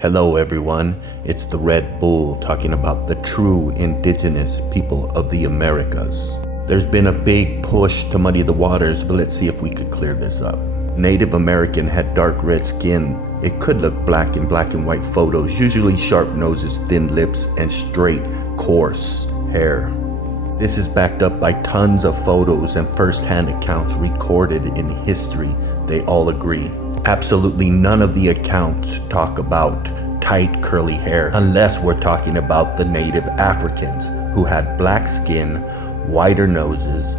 Hello everyone, it's the Red Bull talking about the true indigenous people of the Americas. There's been a big push to muddy the waters, but let's see if we could clear this up. Native American had dark red skin. It could look black in black and white photos, usually sharp noses, thin lips, and straight, coarse hair. This is backed up by tons of photos and first-hand accounts recorded in history. They all agree. Absolutely none of the accounts talk about tight curly hair unless we're talking about the native Africans who had black skin, wider noses,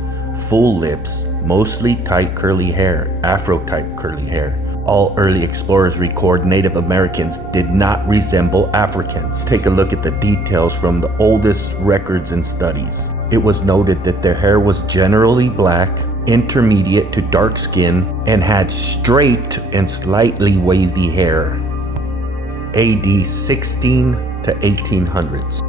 full lips, mostly tight curly hair, Afro-type curly hair. All early explorers record Native Americans did not resemble Africans. Take a look at the details from the oldest records and studies. It was noted that their hair was generally black, intermediate to dark skin, and had straight and slightly wavy hair. AD 16 to 1800s.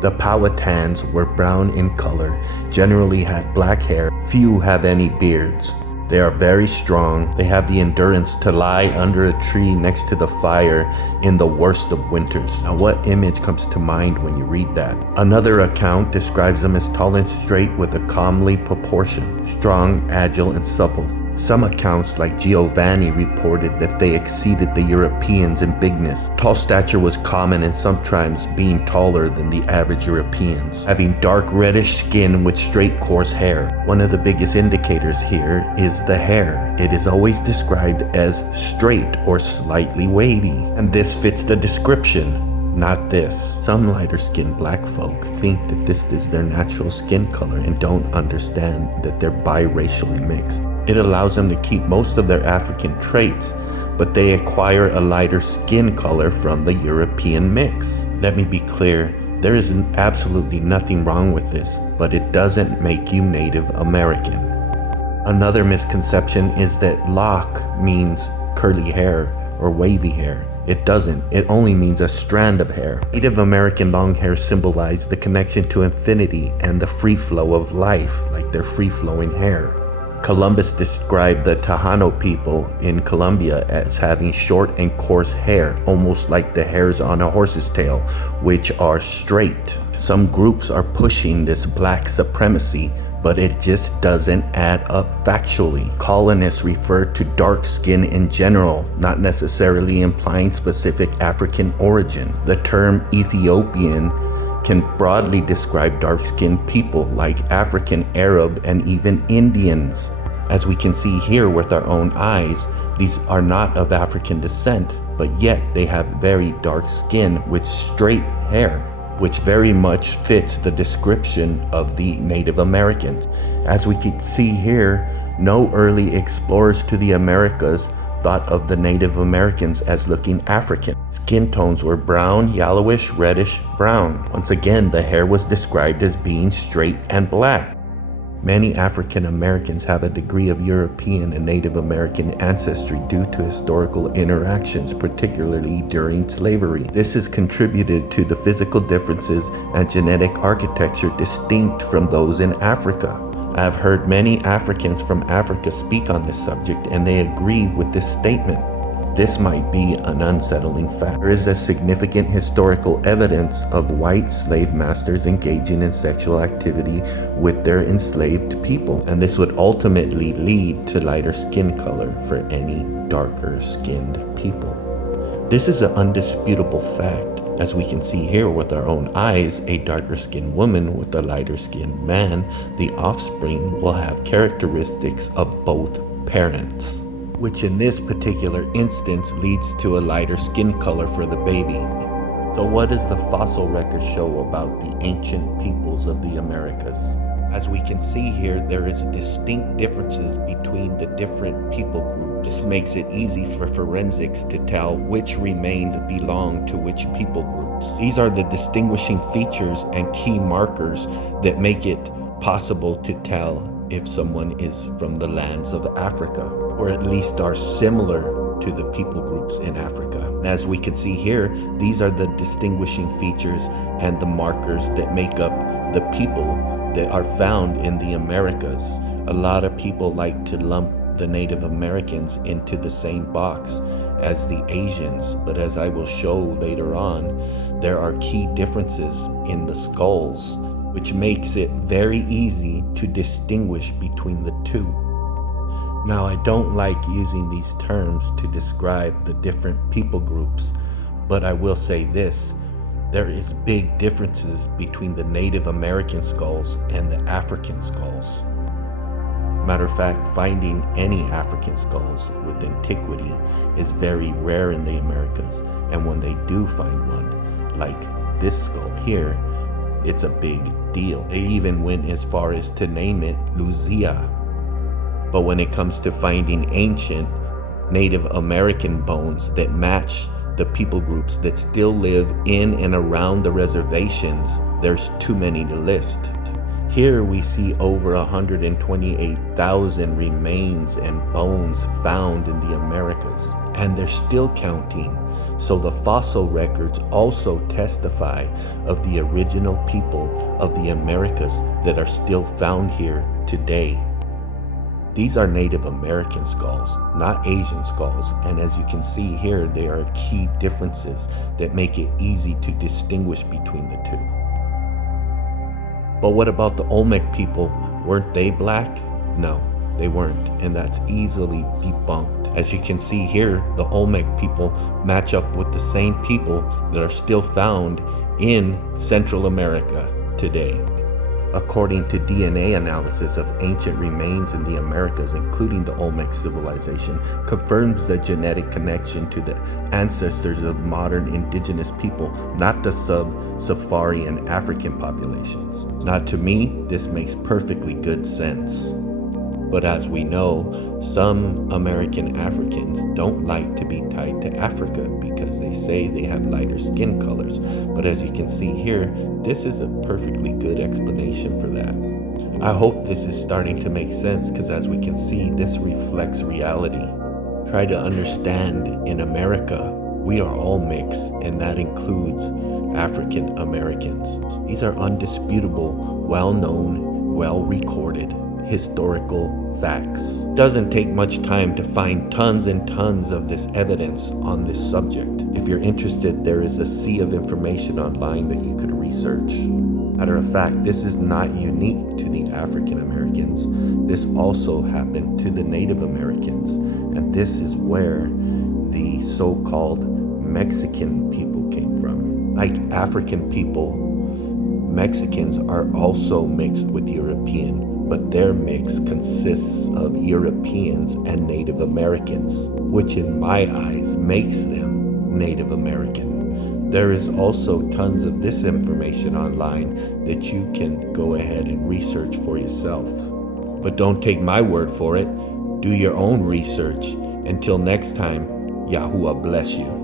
The Powhatans were brown in color, generally had black hair, few have any beards. They are very strong. They have the endurance to lie under a tree next to the fire in the worst of winters. Now, what image comes to mind when you read that? Another account describes them as tall and straight with a comely proportion, strong, agile, and supple. Some accounts, like Giovanni, reported that they exceeded the Europeans in bigness. Tall stature was common, and sometimes being taller than the average Europeans. Having dark reddish skin with straight coarse hair. One of the biggest indicators here is the hair. It is always described as straight or slightly wavy, and this fits the description. Not this. Some lighter-skinned black folk think that this is their natural skin color and don't understand that they're biracially mixed. It allows them to keep most of their African traits, but they acquire a lighter skin color from the European mix. Let me be clear, there is absolutely nothing wrong with this, but it doesn't make you Native American. Another misconception is that lock means curly hair or wavy hair. It doesn't. It only means a strand of hair. Native American long hair symbolized the connection to infinity and the free flow of life, like their free-flowing hair. Columbus described the Tejano people in Colombia as having short and coarse hair, almost like the hairs on a horse's tail, which are straight. Some groups are pushing this black supremacy, but it just doesn't add up factually. Colonists refer to dark skin in general, not necessarily implying specific African origin. The term Ethiopian can broadly describe dark-skinned people like African, Arab, and even Indians. As we can see here with our own eyes, these are not of African descent, but yet they have very dark skin with straight hair, which very much fits the description of the Native Americans. As we can see here, no early explorers to the Americas thought of the Native Americans as looking African. Skin tones were brown, yellowish, reddish, brown. Once again, the hair was described as being straight and black. Many African Americans have a degree of European and Native American ancestry due to historical interactions, particularly during slavery. This has contributed to the physical differences and genetic architecture distinct from those in Africa. I have heard many Africans from Africa speak on this subject, and they agree with this statement. This might be an unsettling fact. There is a significant historical evidence of white slave masters engaging in sexual activity with their enslaved people, and this would ultimately lead to lighter skin color for any darker skinned people. This is an undisputable fact. As we can see here with our own eyes, a darker skinned woman with a lighter skinned man, the offspring will have characteristics of both parents, which in this particular instance leads to a lighter skin color for the baby. So what does the fossil record show about the ancient peoples of the Americas? As we can see here, there is distinct differences between the different people groups. This makes it easy for forensics to tell which remains belong to which people groups. These are the distinguishing features and key markers that make it possible to tell if someone is from the lands of Africa, or at least are similar to the people groups in Africa. And as we can see here, these are the distinguishing features and the markers that make up the people that are found in the Americas. A lot of people like to lump the Native Americans into the same box as the Asians, but as I will show later on, there are key differences in the skulls, which makes it very easy to distinguish between the two. Now, I don't like using these terms to describe the different people groups, but I will say this: there is big differences between the Native American skulls and the African skulls. Matter of fact, finding any African skulls with antiquity is very rare in the Americas, and when they do find one, like this skull here, it's a big deal. They even went as far as to name it Luzia. But when it comes to finding ancient Native American bones that match the people groups that still live in and around the reservations, there's too many to list. Here we see over 128,000 remains and bones found in the Americas, and they're still counting. So the fossil records also testify of the original people of the Americas that are still found here today. These are Native American skulls, not Asian skulls, and as you can see here, there are key differences that make it easy to distinguish between the two. But what about the Olmec people? Weren't they black? No, they weren't, and that's easily debunked. As you can see here, the Olmec people match up with the same people that are still found in Central America today. According to DNA analysis of ancient remains in the Americas, including the Olmec civilization, confirms the genetic connection to the ancestors of modern indigenous people, not the sub-Saharan African populations. Now, to me, this makes perfectly good sense. But as we know, some American Africans don't like to be tied to Africa because they say they have lighter skin colors. But as you can see here, this is a perfectly good explanation for that. I hope this is starting to make sense because as we can see, this reflects reality. Try to understand, in America, we are all mixed, and that includes African Americans. These are undisputable, well-known, well-recorded historical facts. It doesn't take much time to find tons and tons of this evidence on this subject. If you're interested, there is a sea of information online that you could research. Matter of fact, this is not unique to the African Americans. This also happened to the Native Americans, and this is where the so-called Mexican people came from. Like African people, Mexicans are also mixed with European, but their mix consists of Europeans and Native Americans, which in my eyes makes them Native American. There is also tons of this information online that you can go ahead and research for yourself. But don't take my word for it. Do your own research. Until next time, Yahuwah bless you.